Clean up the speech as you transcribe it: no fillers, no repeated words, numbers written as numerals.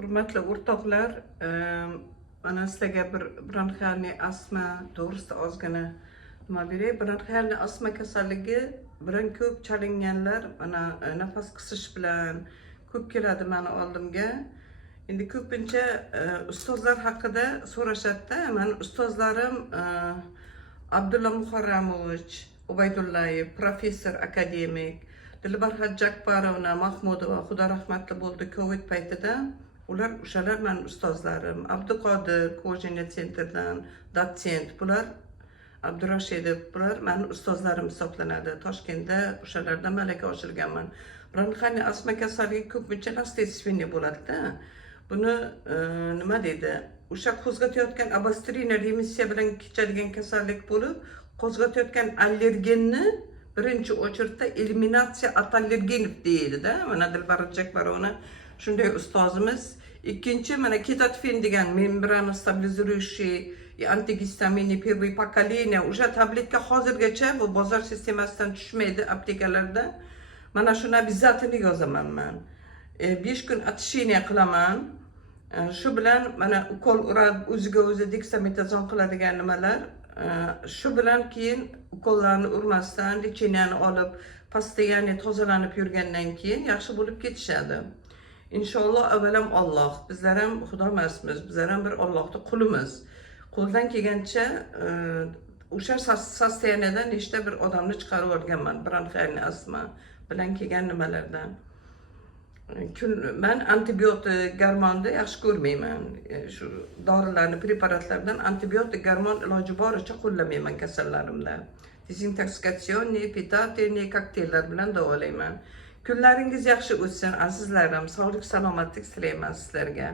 Hurmatli o'rtoqlar, mana sizlarga bir bronxialniy astma to'g'risida ozgina nima beray. Bronxialniy astma kasalligi bilan ko'p chalinganlar mana nafas qisish bilan ko'p keladi mani oldimga. Endi ko'pincha ustozlar haqida so'rashadi-da. Mani ustozlarim Abdulla Muharramovich Ubaydullayev, professor, akademik, Dilbar Hajjakbarovna Mahmudova, xudo rahmatli bo'ldi Covid paytida. Ular o'shalar mani ustozlarim. Abduqodir Kojina centrdan dotsent, bular Abdurashidov, bular mani ustozlarim hisoblanadi. Toshkentda o'shalardan malaka oshirganman. Bronxialniy astma kasalligi ko'pincha rastesfinniy bo'ladi-da. Buni nima deydi? O'sha qo'zg'atayotgan abastrina remissiya bilan kechadigan kasallik bo'lib, qo'zg'atayotgan allergenni birinchi o'chirda eliminatsiya atallergenov deydi-da. Mana Dilbar Hajjakbarovna shunday ustozimiz. Ikkinchi mana ketatfen degan membrana stabiliziрующий antigistaminli первый поколение o'sha tabletka hozirgacha bu bozor sistemasidan tushmaydi aptekalarda. Mana shuni обязательно yozaman men. 5 kun отшение qilaman. Shu bilan mana ukol uradi, o'ziga o'zi dexametazon qiladigan nimalar. Shu bilan keyin ukollarni urmasdan lecheniyani olib, постоянно tozalanib yurgandan keyin yaxshi bo'lib ketishadi. İnşallah avvalam Alloh, bizlar ham Xudo emasmiz, bizlar ham bir Allohning qulimiz. Qo'ldan kelgancha o'sha sostoyaniyadan nechta bir odamni chiqarib olganman, bronxialniy astma bilan kelgan nimalardan. Ben antibiotik, gormonni yaxshi ko'rmayman. Shu dorilarni, preparatlardan antibiotik, gormon iloji boricha qo'llamayman kasallarimda. Dezintoksikatsionni, pitательный kokteyllar bilan davolayman. Kunlaringiz yaxshi o'tsin azizlarim. Sog'lik, salomatlik tilayman sizlarga.